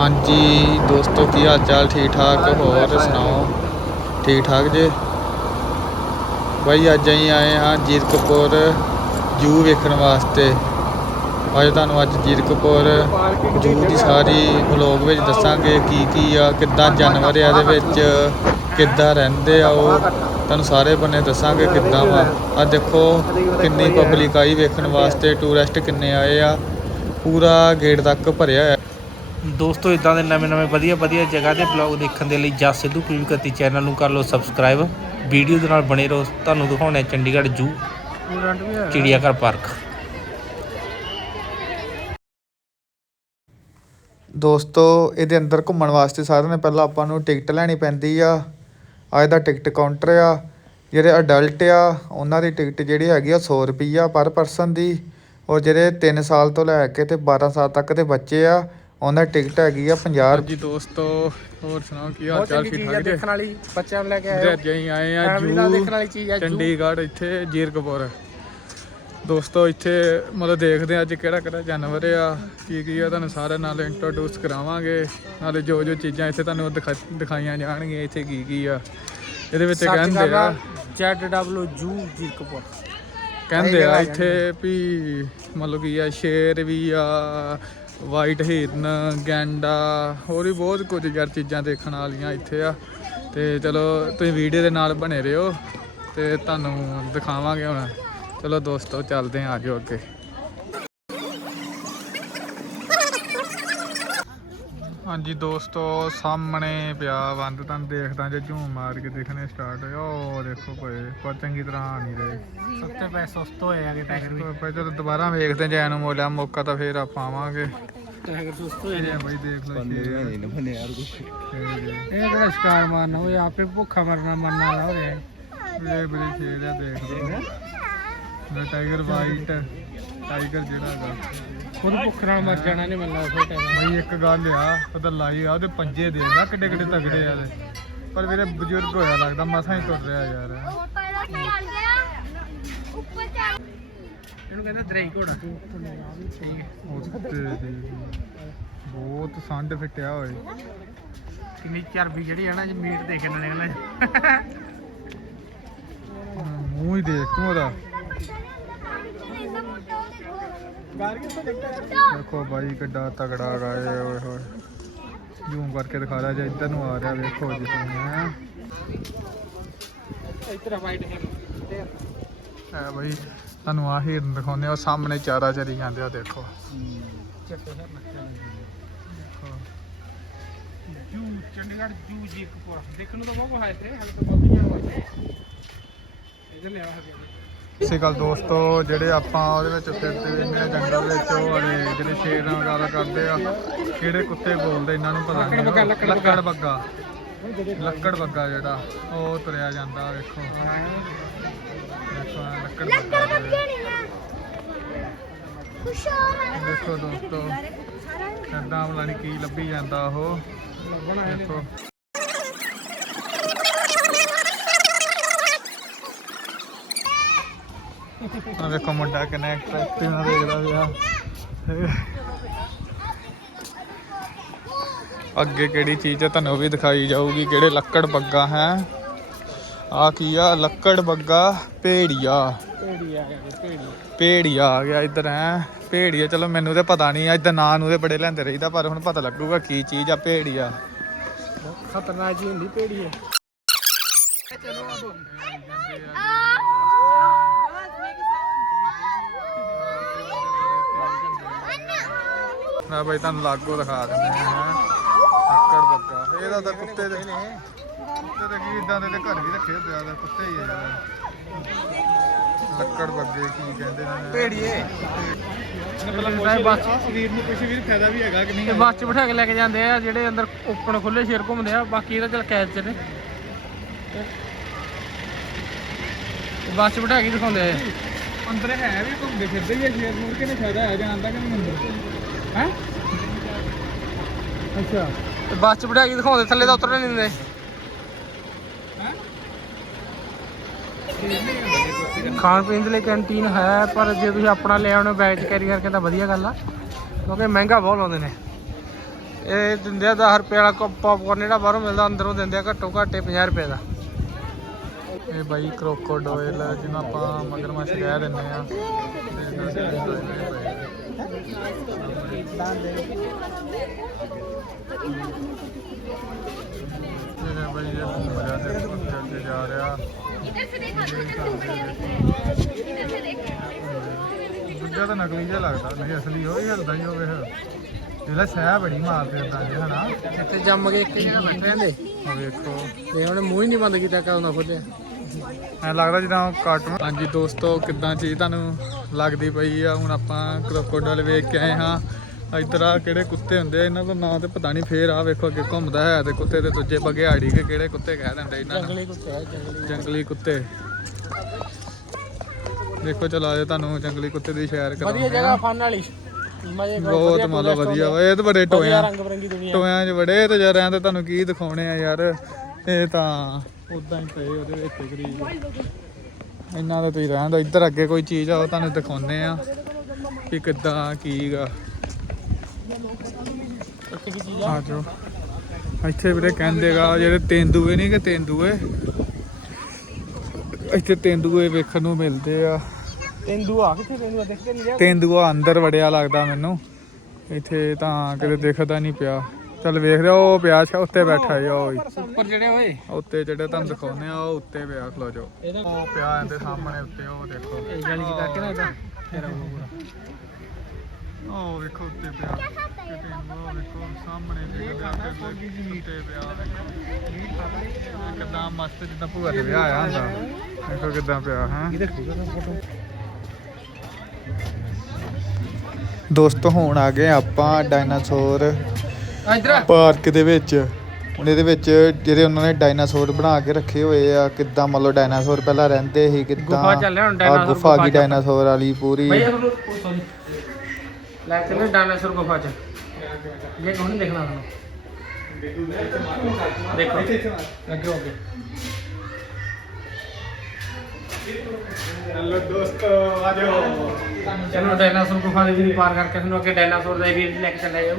ਹਾਂਜੀ, ਦੋਸਤੋ, ਕੀ ਹਾਲ ਚਾਲ ਠੀਕ ਠਾਕ ਹੋਰ ਸੁਣਾਓ? ਠੀਕ ਠਾਕ ਜੇ? ਬਾਈ, ਅੱਜ ਅਸੀਂ ਆਏ ਹਾਂ ਜੀਰਕਪੁਰ ਜੂ ਵੇਖਣ ਵਾਸਤੇ। ਅੱਜ ਤੁਹਾਨੂੰ ਅੱਜ ਜੀਰਕਪੁਰ ਜੂ ਦੀ ਸਾਰੀ ਵਲੋਗ ਵਿੱਚ ਦੱਸਾਂਗੇ ਕੀ ਕੀ ਆ, ਕਿੱਦਾਂ ਜਾਨਵਰ ਆ ਇਹਦੇ ਵਿੱਚ, ਕਿੱਦਾਂ ਰਹਿੰਦੇ ਆ ਉਹ। ਤੁਹਾਨੂੰ ਸਾਰੇ ਬੰਨੇ ਦੱਸਾਂਗੇ ਕਿੱਦਾਂ ਵਾ। ਆ ਦੇਖੋ, ਕਿੰਨੀ ਪਬਲਿਕ ਆਈ ਵੇਖਣ ਵਾਸਤੇ, ਟੂਰਿਸਟ ਕਿੰਨੇ ਆਏ ਆ। ਪੂਰਾ ਗੇਟ ਤੱਕ ਭਰਿਆ ਹੋਇਆ। ਦੋਸਤੋ ਇਦਾਂ ਦੇ ਨਵੇਂ ਨਵੇਂ ਵਧੀਆ ਵਧੀਆ ਜਗ੍ਹਾ ਦੇ ਬਲੌਗ ਦੇਖਣ ਦੇ ਲਈ ਜਸ ਸਿੱਧੂ ਕਵਿਕਤੀ ਚੈਨਲ ਨੂੰ ਕਰ ਲਓ ਸਬਸਕ੍ਰਾਈਬ ਵੀਡੀਓ ਦੇ ਨਾਲ ਬਣੇ ਰਹੋ। ਤੁਹਾਨੂੰ ਦਿਖਾਉਣੇ ਚੰਡੀਗੜ੍ਹ ਜੂ ਚਿੜੀਆਘਰ ਪਾਰਕ ਦੋਸਤੋ, ਇਹਦੇ ਅੰਦਰ ਘੁੰਮਣ ਵਾਸਤੇ ਸਾਰਿਆਂ ਨੇ ਪਹਿਲਾਂ ਆਪਾਂ ਨੂੰ ਟਿਕਟ ਲੈਣੀ ਪੈਂਦੀ ਆ। ਆ ਇਹਦਾ ਟਿਕਟ ਕਾਊਂਟਰ ਆ। ਜਿਹੜੇ ਅਡਲਟ ਆ, ਉਹਨਾਂ ਦੀ ਟਿਕਟ ਜਿਹੜੀ ਹੈਗੀ ਆ 100 ਰੁਪਈਆ ਪਰ ਪਰਸਨ ਦੀ। ਔਰ ਜਿਹੜੇ 3 ਸਾਲ ਤੋਂ ਲੈ ਕੇ ਤੇ 12 ਸਾਲ ਤੱਕ ਦੇ ਬੱਚੇ ਆ ਉਹਨਾਂ ਦੀ ਟਿਕਟ ਹੈਗੀ ਆ 50 ਜੀ ਦੋਸਤੋ ਹੋਰ ਸੁਣਾਓ ਕੀ ਬਹੁਤ ਚੰਗੀ ਚੀਜ਼ ਆ ਦੇਖਣ ਵਾਲੀ ਬੱਚਿਆਂ ਨੂੰ ਲੈ ਕੇ ਆਇਓ ਅੱਜ ਅਸੀਂ ਆਏ ਆ ਫੈਮਿਲੀ ਨਾਲ ਜੂ ਦੇਖਣ ਵਾਲੀ ਚੀਜ਼ ਆ ਜੂ। ਚੰਡੀਗੜ੍ਹ ਇੱਥੇ ਜੀਰਕਪੁਰ। ਦੋਸਤੋ ਇੱਥੇ ਮਤਲਬ ਦੇਖਦੇ ਆ ਅੱਜ ਕਿਹੜਾ ਕਿਹੜਾ ਜਾਨਵਰ ਆ ਕੀ ਕੀ ਆ ਤੁਹਾਨੂੰ ਸਾਰਿਆਂ ਨਾਲ ਇੰਟਰੋਡਿਊਸ ਕਰਾਵਾਂਗੇ। ਨਾਲੇ ਜੋ ਜੋ ਚੀਜ਼ਾਂ ਇੱਥੇ ਤੁਹਾਨੂੰ ਦਿਖਾ- ਦਿਖਾਈਆਂ ਜਾਣਗੀਆਂ ਇੱਥੇ ਕੀ ਕੀ ਆ। ਇਹਦੇ ਵਿੱਚ ਕਹਿੰਦੇ ਆ ZW ਜੂ ਜੀਰਕਪੁਰ। ਕਹਿੰਦੇ ਆ ਇੱਥੇ ਵੀ ਮਤਲਬ ਕੀ ਆ ਸ਼ੇਰ ਵੀ ਆ ਵਾਈਟ ਹੀਰਨ ਗੈਂਡਾ ਹੋਰ ਵੀ ਬਹੁਤ ਕੁਝ ਯਾਰ ਚੀਜ਼ਾਂ ਦੇਖਣ ਵਾਲੀਆਂ ਇੱਥੇ ਆ। ਤੇ ਚਲੋ, ਤੁਸੀਂ ਵੀਡੀਓ ਦੇ ਨਾਲ ਬਣੇ ਰਹੋ ਤੇ ਤੁਹਾਨੂੰ ਦਿਖਾਵਾਂਗੇ ਹੁਣ। ਚਲੋ ਦੋਸਤੋ, ਚੱਲਦੇ ਆਂ ਆਜੋ ਅੱਗੇ। ਹਾਂਜੀ ਦੋਸਤੋ ਸਾਹਮਣੇ ਪਿਆ ਬੰਦ ਤੁਹਾਨੂੰ ਦੇਖਦਾ ਜੇ ਝੂਮ ਮਾਰ ਕੇ ਦੇਖਣੇ ਸਟਾਰਟ ਹੋਇਆ ਉਹ ਦੇਖੋ ਕੋਈ ਪਰ ਚੰਗੀ ਤਰ੍ਹਾਂ ਆ ਨਹੀਂ ਰਹੇ। ਸਸਤੇ ਪੈਸੇ ਸਸਤੇ ਹੋਏ ਆ ਕਿ ਟਾਈਗਰ ਵੀ। ਆਪਾਂ ਜਦੋਂ ਦੁਬਾਰਾ ਵੇਖਦੇ ਜੇ ਨੂੰ ਮੋਲਿਆ ਮੌਕਾ ਤਾਂ ਫੇਰ ਆਪਾਂ ਆਵਾਂਗੇ। ਟਾਈਗਰ ਸਸਤੇ ਹੋਏ ਇਹ ਬਈ ਦੇਖ ਲਓ ਸ਼ੇਰ। ਬਣੇ ਯਾਰ ਕੁਛ। ਇਹ ਕਿਹੜਾ ਸ਼ਿਕਾਰ ਮਾਰਨਾ ਹੋਏ ਆਪੇ ਭੁੱਖਾ ਮਰਨਾ ਮਰਨਾ ਨਾ ਇਹ ਬੜੀ ਸ਼ੇਰ ਆ ਦੇਖ ਲਓ। ਇਹ ਟਾਈਗਰ ਵਾਈਟ ਟਾਈਗਰ ਜਿਹੜਾ ਹੈਗਾ। ਖੁਦ ਭੁੱਖ ਨਾਲ ਮਰ ਜਾਣਾ ਨਹੀਂ ਮੰਨਦਾ ਉਸ ਟਾਈਮ ਬਈ ਇੱਕ ਗੱਲ ਆ ਉਹਦਾ ਲਾਈ ਆ ਉਹਦੇ ਪੰਜੇ ਦੇ ਨਾ ਕਿੱਡੇ ਕਿੱਡੇ ਤਗੜੇ ਆ ਉਹਦੇ। ਪਰ ਵੀਰੇ ਬਜ਼ੁਰਗ ਹੋਇਆ ਲੱਗਦਾ ਮਸਾਂ ਹੀ ਤੁਰ ਰਿਹਾ ਯਾਰ। ਇਹਨੂੰ ਕਹਿੰਦੇ ਦਰਈ ਘੋੜਾ। ਠੀਕ ਹੈ। ਉੱਤੇ ਦੇ ਬਹੁਤ ਸੰਡ ਫਿੱਟਿਆ ਹੋਏ ਕਿੰਨੀ ਚਰਬੀ ਜਿਹੜੀ ਹੈ ਨਾ ਜੇ ਮੀਟ ਦੇਖ ਕੇ ਨਾ ਨਿਕਲੇ ਮੂੰਹ ਹੀ ਦੇਖ ਤੂੰ ਉਹਦਾ। ਦੇਖੋ ਬਾਈ ਕਿੱਡਾ ਤਗੜਾ ਇਹ ਓਏ ਹੋਏ। ਜ਼ੂਮ ਕਰਕੇ ਦਿਖਾ ਰਿਹਾ ਜੇ ਇੱਧਰ ਨੂੰ ਆ ਰਿਹਾ ਵੇਖੋ ਜੀ ਤੁਸੀਂ ਹੈਂ। ਹੈ ਹੈ ਬਾਈ ਤੁਹਾਨੂੰ ਆ ਹਿਰਨ ਦਿਖਾਉਂਦੇ ਆ ਉਹ ਸਾਹਮਣੇ ਚਾਰਾ ਚਰੀ ਜਾਂਦੇ ਆ ਦੇਖੋ। ਜੂ ਚੰਡੀਗੜ੍ਹ ਜੂ ਜੀਰਕਪੁਰ ਦੇਖਣ ਨੂੰ ਤਾਂ ਬਹੁਤ ਹੈ ਤੇ ਹਾਲੇ ਤਾਂ ਬਹੁਤ ਜਾਣਾ ਇਧਰ ਲਿਆ ਹੋਇਆ ਸਤਿ ਸ਼੍ਰੀ ਅਕਾਲ ਦੋਸਤੋ ਜਿਹੜੇ ਆਪਾਂ ਉਹਦੇ ਵਿੱਚ ਫਿਰਦੇ ਰਹਿੰਦੇ ਆ ਜੰਗਲ ਵਿੱਚ ਉਹ ਵਾਲੇ ਜਿਹੜੇ ਸ਼ੇਰ ਨਾਲ ਗੱਲ ਕਰਦੇ ਆ ਕਿਹੜੇ ਕੁੱਤੇ ਬੋਲਦੇ ਇਹਨਾਂ ਨੂੰ ਪਤਾ ਨਹੀਂ। ਲੱਕੜ ਬੱਗਾ, ਲੱਕੜ ਬੱਗਾ। ਜਿਹੜਾ ਉਹ ਤੁਰਿਆ ਜਾਂਦਾ ਵੇਖੋ। ਲੱਕੜ ਬੱਗਾ ਦੇਖੋ ਦੋਸਤੋ ਕਿੱਦਾਂ ਨਹੀਂ ਕੀ ਲੱਭੀ ਜਾਂਦਾ ਉਹ। ਦੇਖੋ। ਆ ਵੇਖੋ ਮੁੰਡਾ ਕਿੰਨੇ ਐਕਟਿਵ ਨਾਲ ਦੇਖਦਾ ਪਿਆ। ਅੱਗੇ ਕਿਹੜੀ ਚੀਜ਼ ਹੈ ਤੁਹਾਨੂੰ ਉਹ ਵੀ ਦਿਖਾਈ ਜਾਊਗੀ ਕਿਹੜੇ ਲੱਕੜ ਬੱਗਾ ਹੈ। ਆ ਕੀ ਆ? ਲੱਕੜ ਬੱਗਾ ਭੇੜੀਆ। ਆ ਭੇੜੀਆ। ਆ ਗਿਆ ਇੱਧਰ ਹੈ। ਭੇੜੀਆ ਚਲੋ ਮੈਨੂੰ ਤੇ ਪਤਾ ਨਹੀਂ ਇੱਧਰ ਨਾਂ ਨੂੰ ਤੇ ਬੜੇ ਲੈਂਦੇ ਰਹੀਦਾ ਪਰ ਹੁਣ ਪਤਾ ਲੱਗੂਗਾ ਕੀ ਚੀਜ਼ ਆ ਭੇੜੀਆ। ਖਤਰਨਾਕ ਜੀ ਹੁੰਦੀ ਭੇੜੀ ਹੈ ਮੈਂ ਬਈ ਤੁਹਾਨੂੰ ਲਾਗੋ ਦਿਖਾ ਦਿੰਦੇ ਹਾਂ। ਲੱਕੜ ਬੱਗਾ। ਇਹਦਾ ਤਾਂ ਕੁੱਤੇ ਦੇ ਕੁੱਤੇ ਦੇ ਕੀ ਇਦਾਂ ਦੇ ਤੇ ਘਰ ਵੀ ਰੱਖੇ ਹੁੰਦੇ ਆ ਤੇ ਕੁੱਤੇ ਹੀ ਆ ਜਿਹੜੇ ਲੱਕੜ ਬੱਗੇ ਕੀ ਕਹਿੰਦੇ ਨੇ। ਭੇੜੀਏ। ਬਸ ਸਰੀਰ ਨੂੰ ਕੁਝ ਵੀ ਫਾਇਦਾ ਵੀ ਹੈਗਾ ਕਿ ਨਹੀਂ ਤੇ ਬੱਸ 'ਚ ਬਿਠਾ ਕੇ ਲੈ ਕੇ ਜਾਂਦੇ ਆ ਜਿਹੜੇ ਅੰਦਰ ਓਪਨ ਖੁੱਲੇ ਸ਼ੇਰ ਘੁੰਮਦੇ ਆ ਬਾਕੀ ਇਹਦਾ ਚਲ ਕੈਦ 'ਚ ਨੇ ਬੱਸ 'ਚ ਬਿਠਾ ਕੇ ਦਿਖਾਉਂਦੇ ਆ। ਅੰਦਰ ਹੈ ਵੀ ਘੁੰਮਦੇ ਫਿਰਦੇ ਹੀ ਆ ਸ਼ੇਰ ਨੂੰ ਕਿਨੇ ਫਾਇਦਾ ਹੈ ਜਾਣਦਾ ਕਿ ਨਹੀਂ ਅੰਦਰ? ਹੈ? ਅੱਛਾ। ਤੇ ਬੱਸ 'ਚ ਬਿਠਾ ਕੇ ਦਿਖਾਉਂਦੇ ਥੱਲੇ ਤਾਂ ਉਤਰਨੇ ਨਹੀਂ ਦਿੰਦੇ। ਖਾਣ ਪੀਣ ਦੇ ਲਈ ਕੈਂਟੀਨ ਹੈ ਪਰ ਜੇ ਤੁਸੀਂ ਆਪਣਾ ਲੈ ਆਉਣਾ ਬੈਗ ਕੈਰੀ ਕਰਕੇ ਤਾਂ ਵਧੀਆ ਗੱਲ ਆ ਕਿਉਂਕਿ ਮਹਿੰਗਾ ਬਹੁਤ ਲਾਉਂਦੇ ਨੇ। ਇਹ ਦਿੰਦੇ ਆ 10 ਰੁਪਏ ਵਾਲਾ ਪੌਪਕਾਰਨ ਜਿਹੜਾ ਬਾਹਰੋਂ ਮਿਲਦਾ ਅੰਦਰੋਂ ਦਿੰਦੇ ਆ ਘੱਟੋ ਘੱਟ ਇਹ 50 ਰੁਪਏ ਦਾ। ਇਹ ਬਾਈ ਕ੍ਰੋਕੋਡਾਇਲ ਜਿਹਨੂੰ ਆਪਾਂ ਮਗਰਮੱਛ ਕਹਿ ਦਿੰਦੇ ਆ। ਇਹ ਇਹ ਤੇ ਦੂਜਾ ਤਾਂ ਨਕਲੀ ਜਿਹਾ ਲੱਗਦਾ ਨਹੀਂ ਅਸਲੀ ਉਹ ਹੀ ਹਿਲਦਾ ਹੀ ਹੋਵੇ ਇਹਦਾ ਸਹਿ ਬੜੀ ਮਾਰਦੇ ਹਨਾ ਇੱਥੇ ਜੰਮ ਕੇ ਇੱਕ ਜਗ੍ਹਾ ਬੈਠੇ ਰਹਿੰਦੇ। ਉਹ ਵੇਖੋ। ਤੇ ਉਹਨੇ ਮੂੰਹ ਹੀ ਨਹੀਂ ਬੰਦ ਕੀਤਾ ਕਦੋਂ ਦਾ ਖੋਲਿਆ। ਐ ਲੱਗਦਾ ਜਿੱਦਾਂ ਕਾਰਟੂਨ ਹਾਂਜੀ ਦੋਸਤੋ ਕਿੱਦਾਂ ਚੀਜ਼ ਤੁਹਾਨੂੰ ਲੱਗਦੀ ਪਈ ਆ? ਹੁਣ ਆਪਾਂ ਕ੍ਰੋਕੋਡਾਇਲ ਵੇਖ ਕੇ ਆਏ ਹਾਂ। ਇੱਧਰ ਆ ਕਿਹੜੇ ਕੁੱਤੇ ਹੁੰਦੇ ਆ? ਇਹਨਾਂ ਦਾ ਨਾਂ ਤੇ ਪਤਾ ਨਹੀਂ ਫੇਰ ਆ ਵੇਖੋ ਅੱਗੇ ਘੁੰਮਦਾ ਹੈ ਤੇ ਕੁੱਤੇ ਦੇ ਦੂਜੇ ਬਗਿਆੜੀ ਕੇ ਕਿਹੜੇ ਕੁੱਤੇ ਕਹਿ ਦਿੰਦੇ ਇਹਨਾਂ ਨੂੰ। ਜੰਗਲੀ ਕੁੱਤੇ ਜੰਗਲੀ। ਦੇਖੋ ਚਲਾ ਜੇ ਤੁਹਾਨੂੰ ਜੰਗਲੀ ਕੁੱਤੇ ਦੀ ਸੈਰ ਵਧੀਆ ਕਰਾਉਂਦੇ ਜਗ੍ਹਾ ਫਨ ਵਾਲੀ। ਮਜ਼ੇ ਕਰੋ, ਬਹੁਤ ਵਧੀਆ ਮਤਲਬ ਵਧੀਆ ਵਾ। ਇਹ ਤਾਂ ਬੜੇ ਆ। ਵਧੀਆ ਟੋਇਆਂ ਰੰਗ ਬਰੰਗੀ ਦੁਨੀਆ। ਟੋਇਆਂ 'ਚ ਬੜੇ ਤੇ ਜਰਿਆਂ ਤੇ ਤੁਹਾਨੂੰ ਕੀ ਦਿਖਾਉਣੇ ਆ ਯਾਰ? ਇਹ ਤਾਂ ਉਦਾਂ ਹੀ ਪਏ ਉਹਦੇ ਵਿੱਚ ਗਰੀਬ ਇੰਨਾ ਤਾਂ ਤੁਸੀਂ ਰਹਿਣ ਦੋ ਇੱਧਰ ਅੱਗੇ ਕੋਈ ਚੀਜ਼ ਆ ਉਹ ਤੁਹਾਨੂੰ ਦਿਖਾਉਨੇ ਆ ਕਿ ਕਿੱਦਾਂ ਕੀ ਗਾ। ਇੱਥੇ ਕੀ ਚੀਜ਼ ਆ ਜਾਓ ਇੱਥੇ ਵੀਰੇ ਕਹਿੰਦੇਗਾ ਜਿਹੜੇ ਤੇਂਦੂਏ ਨਹੀਂ ਕਿ ਤੇਂਦੂਏ? ਇੱਥੇ ਤੇਂਦੂਏ ਵੇਖਣ ਨੂੰ ਮਿਲਦੇ ਆ। ਤੇਂਦੂ ਆ ਕਿੱਥੇ ਤੇਂਦੂ ਦੇਖ ਕੇ ਨਹੀਂ ਤੇਂਦੂਆ ਅੰਦਰ ਵੜਿਆ ਲੱਗਦਾ ਮੈਨੂੰ। ਇੱਥੇ ਤਾਂ ਕਿਤੇ ਦਿਖਦਾ ਨਹੀਂ ਪਿਆ। ਚੱਲ ਵੇਖਦੇ ਆ, ਉਹ ਪਿਆ ਛਾ ਉੱਤੇ ਬੈਠਾ ਹੈ ਉਹ। ਉੱਪਰ ਜਿਹੜੇ ਹੋਏ ਉੱਤੇ ਜਿਹੜੇ ਤੁਹਾਨੂੰ ਦਿਖਾਉਨੇ ਆ ਉਹ ਉੱਤੇ ਪਿਆ ਖਲੋ ਇਹਦਾ ਉਹ ਪਿਆ ਇਹਦੇ ਸਾਹਮਣੇ ਉੱਤੇ ਉਹ ਦੇਖੋ। ਇਹ ਗਲੀ ਚ ਕਰਕੇ ਨਾ ਇਹਦਾ ਫੇਰ ਆਊਗਾ ਉਹ ਵੇਖੋ ਉੱਤੇ ਪਿਆ ਉਹ ਵੇਖੋ ਸਾਹਮਣੇ ਜਿਹੜੇ ਉੱਤੇ ਪਿਆ। ਵੇਖੋ ਕਿਦਾਂ ਮਸਤ ਜਿੱਦਾਂ ਭੂਆ ਦੇ ਵਿਆਹ ਆਇਆ ਹੁੰਦਾ। ਵੇਖੋ ਕਿਦਾਂ ਪਿਆ ਹੈ। ਦੋਸਤੋ ਹੁਣ ਆ ਗਏ ਆਪਾਂ ਡਾਇਨਾਸੌਰ ਇਧਰ ਪਾਰਕ ਦੇ ਵਿੱਚ। ਹੁਣ ਇਹਦੇ ਵਿੱਚ ਜਿਹੜੇ ਉਹਨਾਂ ਨੇ ਡਾਇਨਾਸੌਰ ਬਣਾ ਕੇ ਰੱਖੇ ਹੋਏ ਆ ਕਿੱਦਾਂ ਮੰਨ ਲਓ ਡਾਇਨਾਸੌਰ ਪਹਿਲਾਂ ਰਹਿੰਦੇ ਸੀ ਕਿੱਦਾਂ ਗੁਫਾ ਚੱਲਿਆ ਹੁਣ ਡਾਇਨਾਸੌਰ ਗੁਫਾ ਕੀ। ਡਾਇਨਾਸੌਰ ਵਾਲੀ ਪੂਰੀ। ਭਾਈ ਇਹ ਸੌਰੀ ਲੈ ਚੱਲੇ ਡਾਇਨਾਸੌਰ ਗੁਫਾ ਚ। ਕੋਈ ਨਹੀਂ ਦੇਖਣਾ ਤੁਹਾਨੂੰ। ਦੇਖੋ। ਅੱਗੇ ਅੱਗੇ ਹੈਲੋ ਦੋਸਤੋ ਆ ਜਾਓ ਚਲੋ ਡਾਇਨਾਸੌਰ ਗੁਫਾ ਦੇ ਵੀ ਪਾਰ ਕਰਕੇ ਤੁਹਾਨੂੰ ਅੱਗੇ ਡਾਇਨਾਸੌਰ ਦਾ ਵੀ ਲੈ ਕੇ ਚੱਲਿਆ ਜਾਊ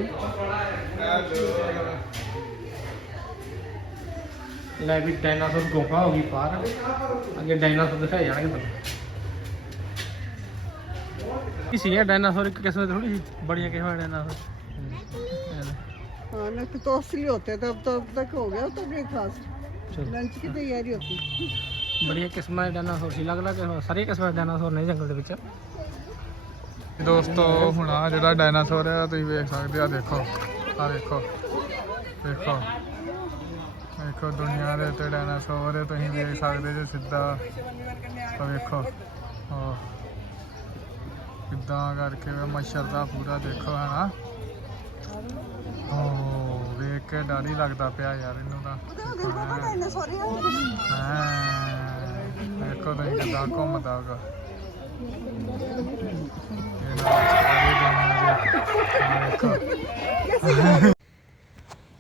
ਲੈ ਵੀ ਡਾਇਨਾਸੌਰ ਗੁਫਾ ਹੋ ਗਈ ਪਾਰ ਅੱਗੇ ਡਾਇਨਾਸੌਰ ਦਿਖਾਏ ਜਾਣਗੇ ਤੁਹਾਨੂੰ ਕੀ ਸੀ ਇਹ ਡਾਇਨਾਸੌਰ ਇੱਕ ਕਿਸਮ ਦੀ ਥੋੜੀ ਸੀ ਬੜੀਆਂ ਕਿਸਮਾਂ ਦੇ ਡਾਇਨਾਸੌਰ हाँ ना तो, तो असली होते थे अब तो अब तक हो गया तो ब्रेकफास्ट ਚਲੋ लंच की तैयारी होती ਬੜੀਆਂ ਕਿਸਮਾਂ ਦੇ ਡਾਇਨਾਸੌਰ ਸੀ। ਅਲੱਗ-ਅਲੱਗ ਸਾਰੀਆਂ ਕਿਸਮਾਂ ਦੇ ਡਾਇਨਾਸੌਰ ਨੇ ਜੰਗਲ ਦੇ ਵਿੱਚ। ਦੋਸਤੋ ਹੁਣ ਆ ਜਿਹੜਾ ਡਾਇਨਾਸੌਰ ਆ ਤੁਸੀਂ ਵੇਖ ਸਕਦੇ ਆ ਦੇਖੋ। ਆ ਦੇਖੋ ਦੇਖੋ। ਦੇਖੋ ਦੁਨੀਆ ਦੇ ਉੱਤੇ ਡਾਇਨਾਸੌਰ ਹੈ ਤੁਸੀਂ ਵੇਖ ਸਕਦੇ ਜੇ ਸਿੱਧਾ। ਆ ਵੇਖੋ ਆ ਕਿੱਦਾਂ ਕਰਕੇ ਵੇ ਮੱਛਰ ਦਾ ਪੂਰਾ ਦੇਖੋ ਹਨਾ। ਓ ਵੇਖ ਕੇ ਡਰ ਹੀ ਲੱਗਦਾ ਪਿਆ ਯਾਰ ਇਹਨੂੰ ਤਾਂ। ਹਾਂ। ਦੇਖੋ ਤੁਸੀਂ ਕਿੱਦਾਂ ਘੁੰਮਦਾ ਹੈਗਾ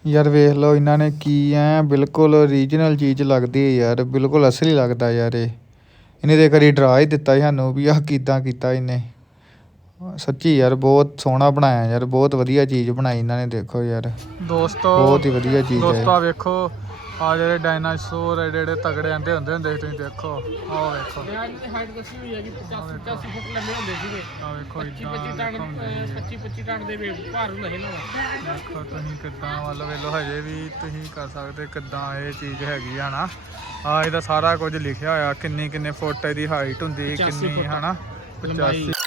ਯਾਰ ਵੇਖ ਲਓ ਇਹਨਾਂ ਨੇ ਕੀ ਐ ਬਿਲਕੁਲ ਓਰੀਜਨਲ ਚੀਜ਼ ਲੱਗਦੀ ਹੈ ਯਾਰ ਬਿਲਕੁਲ ਅਸਲੀ ਲੱਗਦਾ ਯਾਰ ਇਹ। ਇਹਨੇ ਤੇ ਕਰੀ ਡਰਾ ਹੀ ਦਿੱਤਾ ਸਾਨੂੰ ਵੀ ਆਹ ਕਿਦਾਂ ਕੀਤਾ ਇਹਨੇ। ਸੱਚੀ ਯਾਰ ਬਹੁਤ ਸੋਹਣਾ ਬਣਾਇਆ ਯਾਰ ਬਹੁਤ ਵਧੀਆ ਚੀਜ਼ ਬਣਾਈ ਇਹਨਾਂ ਨੇ ਦੇਖੋ ਯਾਰ। ਦੋਸਤੋ ਬਹੁਤ ਹੀ ਵਧੀਆ ਚੀਜ਼ ਹੈ ਦੋਸਤੋ ਵੇਖੋ ਆ ਜਿਹੜੇ ਡਾਇਨਾਸੌਰ ਐਡੇ ਐਡੇ ਤਗੜੇ ਆਂਦੇ ਹੁੰਦੇ ਹੁੰਦੇ ਸੀ ਤੁਸੀਂ ਦੇਖੋ। ਆਹ ਵੇਖੋ। ਇਹਨਾਂ ਦੀ ਹਾਈਟ ਦੱਸੀ ਹੋਈ ਹੈ ਕਿ 50 85 ਫੁੱਟ ਲੰਮੇ ਹੁੰਦੇ ਸੀਗੇ। ਆ ਵੇਖੋ 25 25 ਇਦਾਂ ਟਨ 25 25 ਟਨ ਦੇ ਵੇ- ਭਾਰ ਹੁੰਦਾ ਇਹਨਾਂ ਦਾ। ਦੇਖੋ ਤੁਸੀਂ ਕਿੱਦਾਂ ਵੱਲ ਵੇਲੋ ਹਜੇ ਵੀ ਤੁਸੀਂ ਕਰ ਸਕਦੇ ਕਿੱਦਾਂ ਇਹ ਚੀਜ਼ ਹੈਗੀ ਆ ਨਾ ਆ ਇਹਦਾ ਸਾਰਾ ਕੁਝ ਲਿਖਿਆ ਹੋਇਆ ਕਿੰਨੀ ਕਿੰਨੇ ਫੁੱਟ ਇਹਦੀ ਹਾਈਟ ਹੁੰਦੀ 85 ਕਿੰਨੀ ਫੁੱਟ। ਹਨਾ? ਲੰਬਾਈ। 85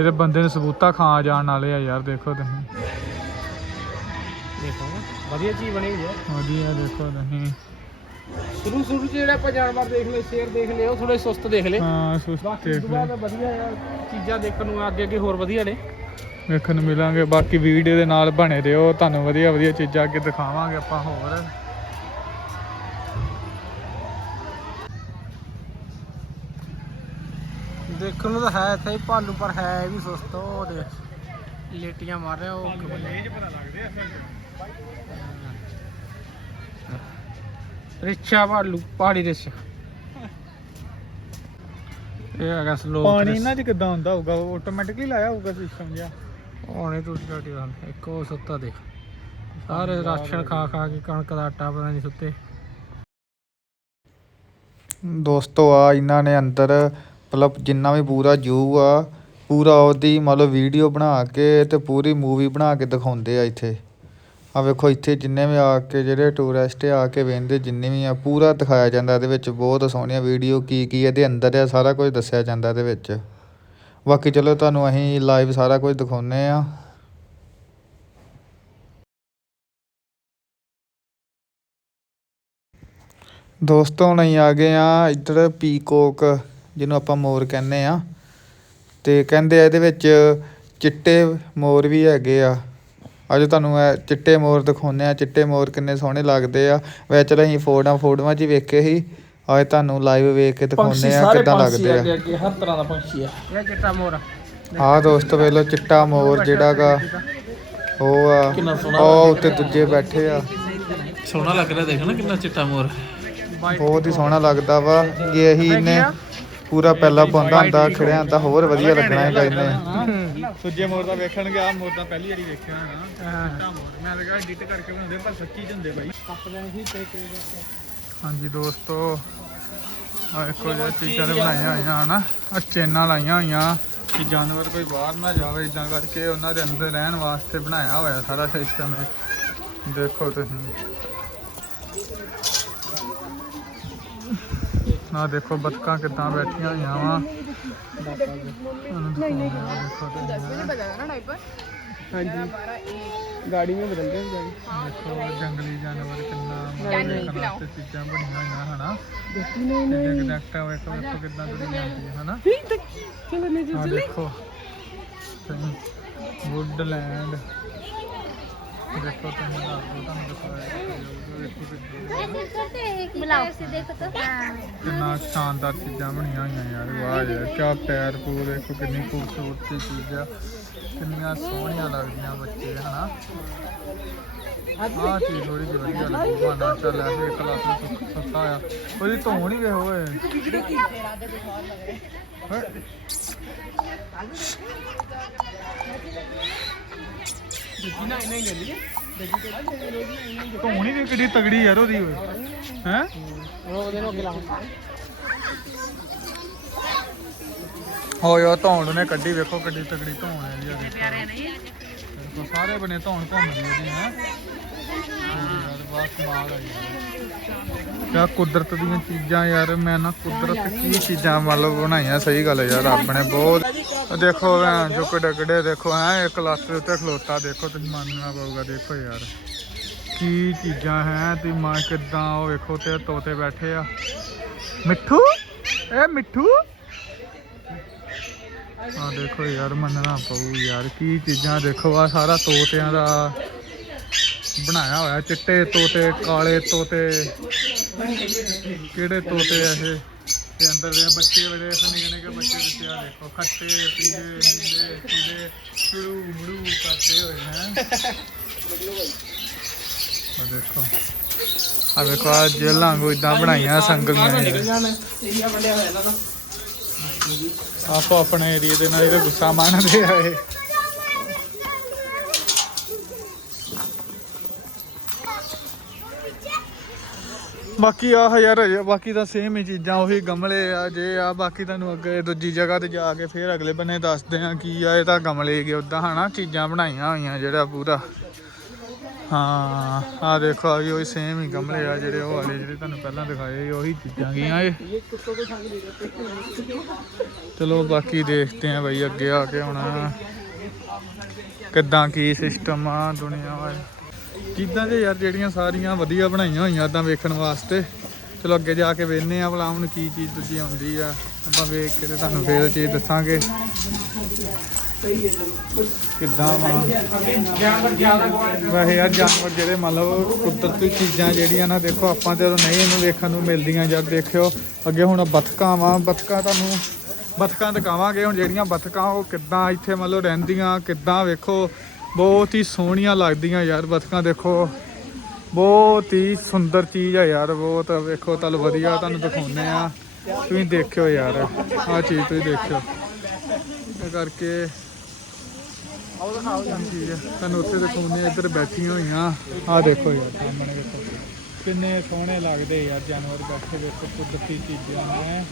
ਸੀ ਇਹਦੇ ਬੰਦੇ ਨੂੰ ਸਬੂਤਾ ਖਾ ਜਾਣ ਵਾਲੇ ਆ ਯਾਰ ਦੇਖੋ ਤੁਸੀਂ। ਦੇਖੋ ਵਧੀਆ ਚੀਜ਼ ਬਣੀ ਹੋਈ ਹੈ ਵਧੀਆ ਦੇਖੋ ਤੁਸੀਂ। ਸ਼ੁਰੂ ਸ਼ੁਰੂ ਚ ਜਿਹੜਾ ਆਪਾਂ ਜਾਨਵਰ ਦੇਖ ਲਏ ਸ਼ੇਰ ਦੇਖ ਲਏ ਉਹ ਥੋੜੇ ਸੁਸਤ ਦੇਖ ਲਏ। ਹਾਂ ਸੁਸਤ ਬਾਕੀ ਦੇਖ ਤੋਂ ਬਾਅਦ ਵਧੀਆ ਯਾਰ ਚੀਜ਼ਾਂ ਦੇਖਣ ਨੂੰ ਅੱਗੇ ਅੱਗੇ ਹੋਰ ਵਧੀਆ ਨੇ। ਵੇਖਣ ਨੂੰ ਮਿਲਾਂਗੇ ਬਾਕੀ ਵੀਡੀਓ ਦੇ ਨਾਲ ਬਣੇ ਰਹੋ। ਤੁਹਾਨੂੰ ਵਧੀਆ ਵਧੀਆ ਚੀਜ਼ਾਂ ਅੱਗੇ ਦਿਖਾਵਾਂਗੇ ਆਪਾਂ ਹੋਰ। ਦੇਖਣ ਨੂੰ ਤਾਂ ਹੈ ਇੱਥੇ ਹੀ ਭਾਲੂ ਪਰ ਹੈ ਵੀ ਸੁਸਤ ਉਹ ਦੇ ਲੇਟੀਆਂ ਮਾਰ ਰਿਹਾ ਉਹ ਰਿਕਸ਼ਾ ਭਾਲੂ ਪਹਾੜੀ ਰਿਕਸ਼ਾ ਇਹ ਹੈਗਾ ਸਲੋ ਪਾਣੀ ਇਹਨਾਂ 'ਚ ਕਿੱਦਾਂ ਹੁੰਦਾ ਹੋਊਗਾ? ਆਟੋਮੈਟਿਕਲੀ ਲਾਇਆ ਹੋਊਗਾ ਸਿਸਟਮ ਜਿਹਾ। ਉਹਨੇ ਟੁੱਟੀ ਟੁੱਟੀ ਗੱਲ ਇੱਕ ਉਹ ਸੁੱਤਾ ਦੇਖ। ਸਾਰੇ ਰਾਸ਼ਨ ਖਾ ਖਾ ਕੇ ਕਣਕ ਦਾ ਆਟਾ ਪਤਾ ਨਹੀਂ ਸੁੱਤੇ। ਦੋਸਤੋ ਆ ਇਹਨਾਂ ਨੇ ਅੰਦਰ ਮਤਲਬ ਜਿੰਨਾ ਵੀ ਪੂਰਾ ਜੂ ਆ, ਪੂਰਾ ਉਹਦੀ ਮਤਲਬ ਵੀਡੀਓ ਬਣਾ ਕੇ ਅਤੇ ਪੂਰੀ ਮੂਵੀ ਬਣਾ ਕੇ ਦਿਖਾਉਂਦੇ ਆ ਇੱਥੇ। ਆ ਵੇਖੋ, ਇੱਥੇ ਜਿੰਨੇ ਵੀ ਆ ਕੇ ਜਿਹੜੇ ਟੂਰਿਸਟ ਆ ਕੇ ਵੇਖਦੇ, ਜਿੰਨੇ ਵੀ ਆ, ਪੂਰਾ ਦਿਖਾਇਆ ਜਾਂਦਾ ਇਹਦੇ ਵਿੱਚ, ਬਹੁਤ ਸੋਹਣੀਆਂ ਵੀਡੀਓ ਕੀ ਕੀ ਇਹਦੇ ਅੰਦਰ ਆ, ਸਾਰਾ ਕੁਝ ਦੱਸਿਆ ਜਾਂਦਾ ਇਹਦੇ ਵਿੱਚ। ਬਾਕੀ ਚਲੋ ਤੁਹਾਨੂੰ ਅਸੀਂ ਲਾਈਵ ਸਾਰਾ ਕੁਝ ਦਿਖਾਉਂਦੇ ਆ। ਦੋਸਤੋ, ਹੁਣ ਅਸੀਂ ਆ ਗਏ ਆ ਇੱਧਰ ਪੀਕੋਕ ਜਿਹਨੂੰ ਆਪਾਂ ਮੋਰ ਕਹਿੰਦੇ ਆ। ਤੇ ਕਹਿੰਦੇ ਆ ਇਹਦੇ ਵਿੱਚ ਚਿੱਟੇ ਮੋਰ ਵੀ ਹੈਗੇ ਆ। ਅੱਜ ਤੁਹਾਨੂੰ ਇਹ ਚਿੱਟੇ ਮੋਰ ਦਿਖਾਉਂਦੇ ਆ। ਚਿੱਟੇ ਮੋਰ ਕਿੰਨੇ ਸੋਹਣੇ ਲੱਗਦੇ ਆ। ਵੈਸੇ ਤਾਂ ਅਸੀਂ ਫੋਟੋਆਂ ਫੋਟੋਆਂ 'ਚ ਹੀ ਵੇਖੇ ਸੀ। ਅੱਜ ਤੁਹਾਨੂੰ ਲਾਈਵ ਵੇਖ ਕੇ ਦਿਖਾਉਂਦੇ ਆ ਕਿੱਦਾਂ ਲੱਗਦੇ ਆ। ਅੱਗੇ ਹਰ ਤਰ੍ਹਾਂ ਦਾ ਪੰਛੀ ਆ। ਇਹ ਚਿੱਟਾ ਮੋਰ ਆ। ਆਹ ਦੋਸਤੋ ਵੇਖ ਲਓ ਚਿੱਟਾ ਮੋਰ ਜਿਹੜਾਗਾ ਉਹ ਆ ਉਹ ਉੱਤੇ ਦੂਜੇ ਬੈਠੇ ਆ। ਸੋਹਣਾ ਲੱਗ ਰਿਹਾ ਦੇਖ ਨਾ ਕਿੰਨਾ ਚਿੱਟਾ ਮੋਰ। ਬਹੁਤ ਹੀ ਸੋਹਣਾ ਲੱਗਦਾ ਵਾ। ਜੇ ਅਸੀਂ ਇਹਨੇ ਪੂਰਾ ਪਹਿਲਾ ਪਾਉਂਦਾ ਹੁੰਦਾ ਖੜਿਆ ਤਾਂ ਹੋਰ ਵਧੀਆ ਲੱਗਣਾ ਹੈਗਾ ਇਹਨੇ। ਦੂਜੇ ਮੋਰ ਦਾ ਵੇਖਣ ਗਿਆ ਮੋਰ ਦਾ ਪਹਿਲੀ ਵਾਰੀ ਵੇਖਿਆ ਹੋਣਾ। ਚਿੱਟਾ ਮੋਰ ਮੈਂ ਲਗਾ ਐਡਿਟ ਕਰਕੇ ਬਣਾਉਂਦੇ ਪਰ ਸੱਚੀ ਚ ਹੁੰਦੇ ਬਾਈ। ਹਾਂਜੀ ਦੋਸਤੋ ਆ ਇੱਕੋ ਜਿਹਾ ਚੀਜ਼ਾਂ ਦੇ ਬਣਾਈਆਂ ਹੋਈਆਂ ਹਨਾ? ਆ ਚੇਨਾਂ ਲਾਈਆਂ ਹੋਈਆਂ ਕਿ ਜਾਨਵਰ ਕੋਈ ਬਾਹਰ ਨਾ ਜਾਵੇ ਇਦਾਂ ਕਰਕੇ ਉਹਨਾਂ ਦੇ ਅੰਦਰ ਰਹਿਣ ਵਾਸਤੇ ਬਣਾਇਆ ਹੋਇਆ ਸਾਰਾ ਸਿਸਟਮ ਹੈ ਦੇਖੋ ਤੁਸੀਂ। ਆ ਦੇਖੋ ਬਤਕਾਂ ਕਿੱਦਾਂ ਬੈਠੀਆਂ ਹੋਈਆਂ ਵਾ। ਨਹੀਂ ਨਹੀਂ ਹਾਂਜੀ। ਗਾੜੀ ਮੇ ਬਦਲ ਦੇ ਦੇਖੋ ਜੰਗਲੀ ਜਾਨਵਰ ਕਿੰਨਾ ਮਤਲਬ ਤੇ ਚੀਜ਼ਾਂ ਬਣੀਆਂ ਹੋਈਆਂ ਹਨਾ? ਦੇਖੀ ਨਹੀਂ ਨਹੀਂ। ਡਾਕਟਰ ਵੇ ਕੋ ਵੇਖੋ ਕਿੱਦਾਂ ਦੁਨੀਆ ਦੇਖੋ। ਵੁੱਡਲੈਂਡ ਦੱਸ ਦਿਓ ਤੁਹਾਨੂੰ ਦਿਖਾਇਆ ਵੇਖੋ ਕਿੱਦਾਂ बुलाओ से देखो तो ਕਿੰਨਾ ਸ਼ਾਨਦਾਰ ਚੀਜ਼ਾਂ ਬਣੀਆਂ ਹੋਈਆਂ ਯਾਰ ਵਾਹ ਯਾਰ ਕਿਆ ਪੈਰ ਪੂਰ ਦੇਖੋ ਕਿੰਨੀ ਖੂਬਸੂਰਤੀ ਚੀਜ਼ ਆ ਕਿੰਨੀਆਂ ਸੋਹਣੀਆਂ ਲੱਗਦੀਆਂ ਬੱਚੇ ਹਨਾ ਆਹ ਚੀਜ਼ ਥੋੜੀ ਜਿਹੀ ਵਧੀਆ ਲੱਗੀ ਬਾਨਾ ਚੱਲ ਐਸੇ ਕਲਾਸ ਨੂੰ ਸਸਤਾ ਆ ਉਹਦੀ ਧੌਣ ਹੀ ਵੇ ਹੋਏ ਧੌਣ ਹੀ ਵੀ ਕਿੱਡੀ ਤਗੜੀ ਯਾਰ ਉਹਦੀ ਓਏ। ਹੈ? ਹੋਇਆ ਧੌਣ ਨੇ ਕੱਢੀ, ਵੇਖੋ ਕਿੱਡੀ ਤਗੜੀ ਧੌਣ ਹੈ ਜੀ ਪਿਆਰੇ ਨਹੀਂ ਸਾਰੇ ਬਨੇ ਧੌਣ ਘੁੰਮਦੀ ਉਹਦੀ ਹੈ। ਯਾਰ ਬਾਤ ਕਮਾਲ ਹੈ ਯਾਰ। ਕਿਆ ਕੁਦਰਤ ਦੀਆਂ ਚੀਜ਼ਾਂ ਯਾਰ, ਮੈਂ ਨਾ ਕੁਦਰਤ ਕੀ ਚੀਜ਼ਾਂ ਮਤਲਬ ਬਣਾਈਆਂ, ਸਹੀ ਗੱਲ ਯਾਰ ਆਪਣੇ ਬਹੁਤ ਦੇਖੋ ਭੈਣ ਜੋ ਕਿੱਡੇ ਦੇਖੋ, ਹੈ, ਇੱਕ ਲੱਤ ਦੇ ਉੱਤੇ ਖਲੋਤਾ, ਦੇਖੋ ਤੁਸੀਂ ਮੰਨਣਾ ਪਊਗਾ, ਦੇਖੋ ਯਾਰ। ਕੀ ਚੀਜ਼ਾਂ ਹੈ ਤੁਸੀਂ ਮਾਂ ਕਿੱਦਾਂ, ਉਹ ਵੇਖੋ ਤੇ ਤੋਤੇ ਬੈਠੇ ਆ। ਮਿੱਠੂ? ਇਹ ਮਿੱਠੂ? ਆ ਦੇਖੋ ਯਾਰ, ਮੰਨਣਾ ਪਊ ਯਾਰ, ਕੀ ਚੀਜ਼ਾਂ ਦੇਖੋ ਆ ਸਾਰਾ ਤੋਤਿਆਂ ਦਾ ਬਣਾਇਆ ਹੋਇਆ, ਚਿੱਟੇ ਤੋਤੇ, ਕਾਲੇ ਤੋਤੇ। ਕਿਹੜੇ ਤੋਤੇ ਆ ਇਹ? ਤੇ ਅੰਦਰ ਦੇ ਬੱਚੇ ਵੜੇ ਨਿੱਕੇ ਨਿੱਕੇ ਬੱਚੇ ਦਿੱਤੇ ਆ ਦੇਖੋ। ਖੱਟੇ ਪੀਲੇ ਨੀਲੇ ਪੀਲੇ ਸ਼ੁਰੂ ਮੁੜੂ ਕਰਦੇ ਹੋਏ ਹੈ? ਆ ਦੇਖੋ। ਆ ਦੇਖੋ ਆ ਜੇਲਾਂ ਕੋ ਇਦਾਂ ਬਣਾਈਆਂ ਸੰਗਲੀਆਂ। ਆਪੋ ਆਪਣੇ ਏਰੀਏ ਦੇ ਨਾਲ ਇਹਦਾ ਗੁੱਸਾ ਮੰਨਦੇ ਆ ਇਹ। ਬਾਕੀ ਆ ਯਾਰ ਹਜੇ ਬਾਕੀ ਤਾਂ ਸੇਮ ਹੀ ਚੀਜ਼ਾਂ ਉਹੀ ਗਮਲੇ ਆ ਜੇ ਆ ਬਾਕੀ ਤੁਹਾਨੂੰ ਅੱਗੇ ਦੂਜੀ ਜਗ੍ਹਾ ਤੇ ਜਾ ਕੇ ਫਿਰ ਅਗਲੇ ਬੰਨੇ ਦੱਸਦੇ ਆ ਕੀ ਆ ਇਹ ਤਾਂ ਗਮਲੇ ਗਏ ਉਦਾਂ ਹਨਾ ਚੀਜ਼ਾਂ ਬਣਾਈਆਂ ਹੋਈਆਂ ਜਿਹੜਾ ਪੂਰਾ। ਹਾਂ ਆ ਦੇਖੋ ਆ ਵੀ ਉਹੀ ਸੇਮ ਹੀ ਗਮਲੇ ਆ ਜਿਹੜੇ ਉਹ ਵਾਲੇ ਜਿਹੜੇ ਤੁਹਾਨੂੰ ਪਹਿਲਾਂ ਦਿਖਾਏ ਸੀ, ਉਹੀ ਚੀਜ਼ਾਂ ਗਈਆਂ ਇਹ। ਚਲੋ ਬਾਕੀ ਦੇਖਦੇ ਆ ਬਈ ਅੱਗੇ ਆ ਕੇ ਹੁਣ ਕਿੱਦਾਂ ਕੀ ਸਿਸਟਮ ਆ ਦੁਨੀਆ ਵਾ ਚੀਜ਼ਾਂ ਤੇ ਯਾਰ ਜਿਹੜੀਆਂ ਸਾਰੀਆਂ ਵਧੀਆ ਬਣਾਈਆਂ ਹੋਈਆਂ ਇਦਾਂ ਵੇਖਣ ਵਾਸਤੇ। ਚਲੋ ਅੱਗੇ ਜਾ ਕੇ ਵੇਖਨੇ ਆ ਭਲਾ ਹੁਣ ਕੀ ਚੀਜ਼ ਦੂਜੀ ਆਉਂਦੀ ਆ। ਆਪਾਂ ਵੇਖ ਕੇ ਤੇ ਤੁਹਾਨੂੰ ਫੇਰ ਚੀਜ਼ ਦੱਸਾਂਗੇ। ਕਿੱਦਾਂ ਵਾ? ਵੈਸੇ ਯਾਰ ਜਾਨਵਰ ਜਿਹੜੇ ਮੰਨ ਲਓ ਕੁਦਰਤੀ ਚੀਜ਼ਾਂ ਜਿਹੜੀਆਂ ਨਾ, ਦੇਖੋ ਆਪਾਂ ਤੇ ਨਹੀਂ ਇਹਨੂੰ ਵੇਖਣ ਨੂੰ ਮਿਲਦੀਆਂ ਯਾਰ ਦੇਖਿਓ ਅੱਗੇ ਹੁਣ ਬਤਕਾਂ ਵਾ, ਬਤਕਾਂ ਤੁਹਾਨੂੰ, ਬਤਕਾਂ ਦਿਖਾਵਾਂਗੇ ਹੁਣ ਜਿਹੜੀਆਂ ਬਤਕਾਂ, ਉਹ ਕਿੱਦਾਂ ਇੱਥੇ ਮਤਲਬ ਰਹਿੰਦੀਆਂ, ਕਿੱਦਾਂ ਵੇਖੋ। ਬਹੁਤ ਹੀ ਸੋਹਣੀਆਂ ਲੱਗਦੀਆਂ ਯਾਰ ਬਤਕਾਂ, ਦੇਖੋ। ਬਹੁਤ ਹੀ ਸੁੰਦਰ ਚੀਜ਼ ਆ ਯਾਰ, ਬਹੁਤ, ਵੇਖੋ ਤਲ ਵਧੀਆ, ਤੁਹਾਨੂੰ ਦਿਖਾਉਂਦੇ ਆ। ਤੁਸੀਂ ਦੇਖਿਓ ਯਾਰ, ਆਹ ਚੀਜ਼ ਤੁਸੀਂ ਦੇਖਿਓ। ਇਹ ਕਰਕੇ ਆਹ ਚੀਜ਼ ਤੁਹਾਨੂੰ ਉੱਥੇ ਦਿਖਾਉਂਦੇ ਆ, ਇੱਧਰ ਬੈਠੀਆਂ ਹੋਈਆਂ। ਆਹ ਦੇਖੋ ਯਾਰ, ਸਾਹਮਣੇ ਦੇਖੋ। ਕਿੰਨੇ ਸੋਹਣੇ ਲੱਗਦੇ ਯਾਰ, ਜਾਨਵਰ ਬੈਠੇ, ਦੇਖੋ, ਕੁਦਰਤੀ ਚੀਜ਼ਾਂ ਨੇ।